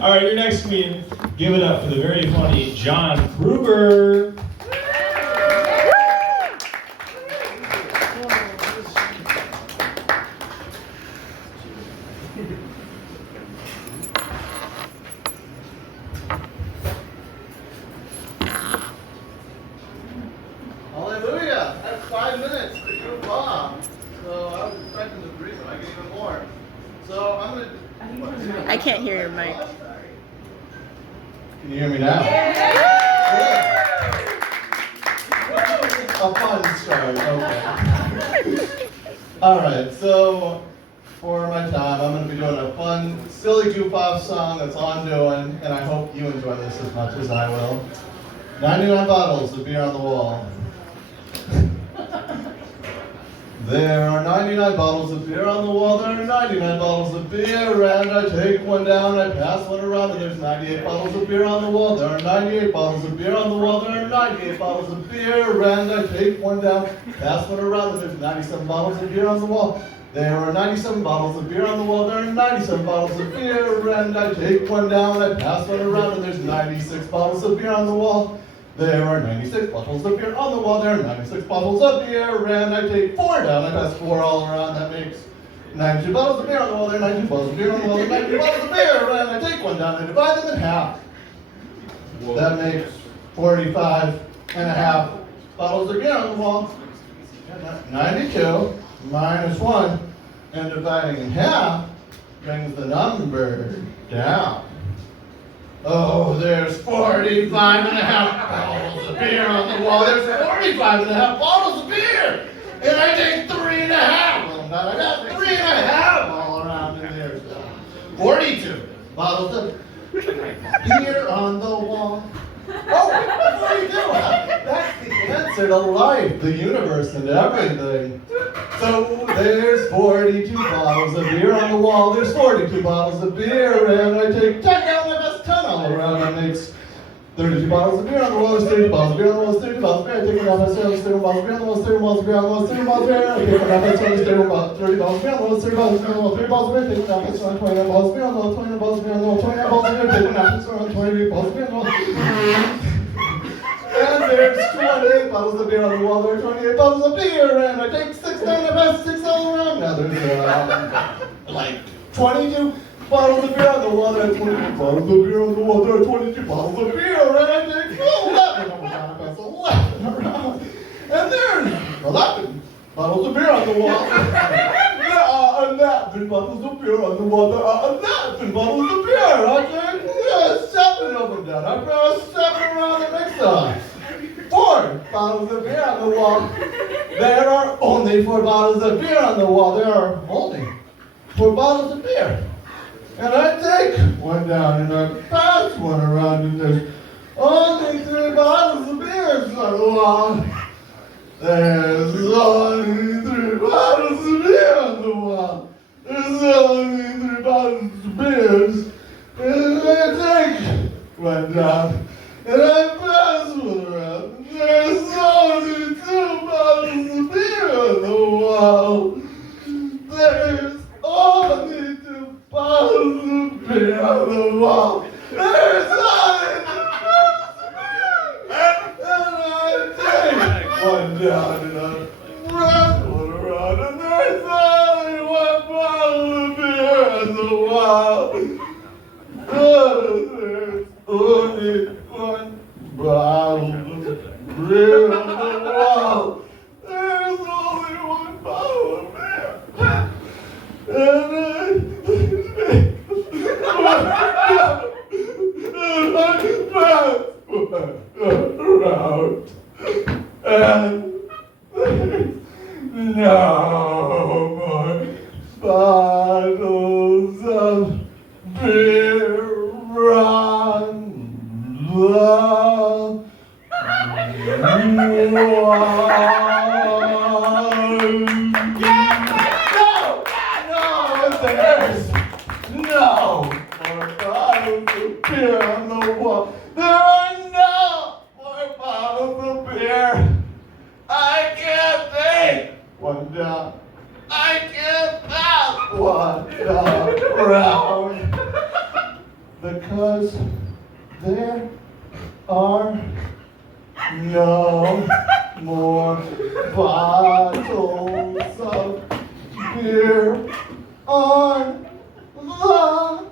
All right, your next comedian, give it up for the very funny John Kruger. Hallelujah! I have 5 minutes to do a bomb. So I was expecting to breathe, I get even more. So I'm going to... I can't hear your mic. Can you hear me now? Yeah. A fun start, okay. Alright, so for my time, I'm going to be doing a fun, silly goof-off song that's all I'm doing, and I hope you enjoy this as much as I will. 99 bottles of beer on the wall. There are 99 bottles of beer on the wall, there are 99 bottles of beer, and I take one down, I pass one around, and there's 98 bottles of beer on the wall, there are 98 bottles of beer on the wall, there are 98 bottles of beer, and I take one down, pass one around, and there's 97 bottles of beer on the wall. There are 97 bottles of beer on the wall, there are 97 bottles of beer, and I take one down, I pass one around, and there's 96 bottles of beer on the wall. There are 96 bottles of beer on the wall, there are 96 bottles of beer, and I take 4 down, I pass 4 all around, that makes 92 bottles of beer on the wall, there are 92 bottles of beer on the wall, there are 92 bottles of beer, and I take one down, I divide them in half. That makes 45 and a half bottles of beer on the wall. 92 minus 1, and dividing in half brings the number down. Oh, there's 45 and a half bottles of beer on the wall. There's 45 and a half bottles of beer. And I take 3 and a half. Well, I got 3 and a half all around in there. 42 bottles of beer on the wall. Oh, before you do that, that's the answer to life, the universe, and everything. So there's 42 bottles of beer on the wall. There's 42 bottles of beer, and I take 10 down, my best 10 all around. That makes 32 bottles of beer on the wall. There's 30 bottles of beer on the wall. There's 30 bottles of beer. I take one down, my 30 bottles of beer on the wall. There's 30 bottles of beer on the wall. There's 30 bottles of beer. I take one down, my 30 bottles of beer on the wall. 30 bottles of beer on the wall. 30 bottles of beer on the wall. 30 bottles of beer. Take one down, my 29 bottles of beer on the wall. 29 bottles of beer on the wall. 29 bottles of beer. Take one down, my 28 bottles of beer on the wall. And there's 28 bottles of beer on the wall, there are 28 bottles of beer, and I take 6 down, I pass 6 all around. Now there's like 22 bottles of beer on the wall, there are 22 bottles of beer on the wall, there are 22 bottles of beer, and I take 11 all around, I pass 11 around. And there's 11 bottles of beer on the wall. There are 11 bottles of beer on the wall, there are 11 bottles of beer, I take 7 of them down, I pass 7 around, that makes 4 bottles of beer on the wall. There are only 4 bottles of beer on the wall. There are only 4 bottles of beer. And I take one down and I pass one around, and there's only 3 bottles of beer on the wall. There's only 3 bottles of beer on the wall. There's only 3 bottles of beers. And I take one down and I pass one around. There's only 2 bottles of beer on the wall. There's only 2 bottles of beer on the wall. There's only 2 bottles of beer. And I take one down and I pass one around. And there's only 1 bottle of beer on the wall. There's only 1 bottle of beer on the wall. There's only 1 bottle of beer. And I pass around. And there's no more bottles of beer on the wall. There's no more bottles of beer on the wall. There are no more bottles of beer. I can't take one down. I can't pass one down around. The because there are no more bottles of beer on the wall.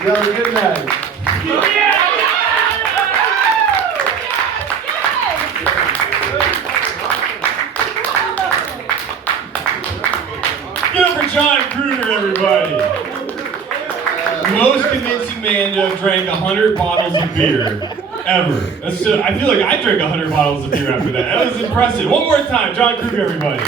You have a good night. Give it for John Kruger, everybody. Most convincing man to have drank 100 bottles of beer ever. I feel like I drank 100 bottles of beer after that. That was impressive. One more time, John Kruger, everybody.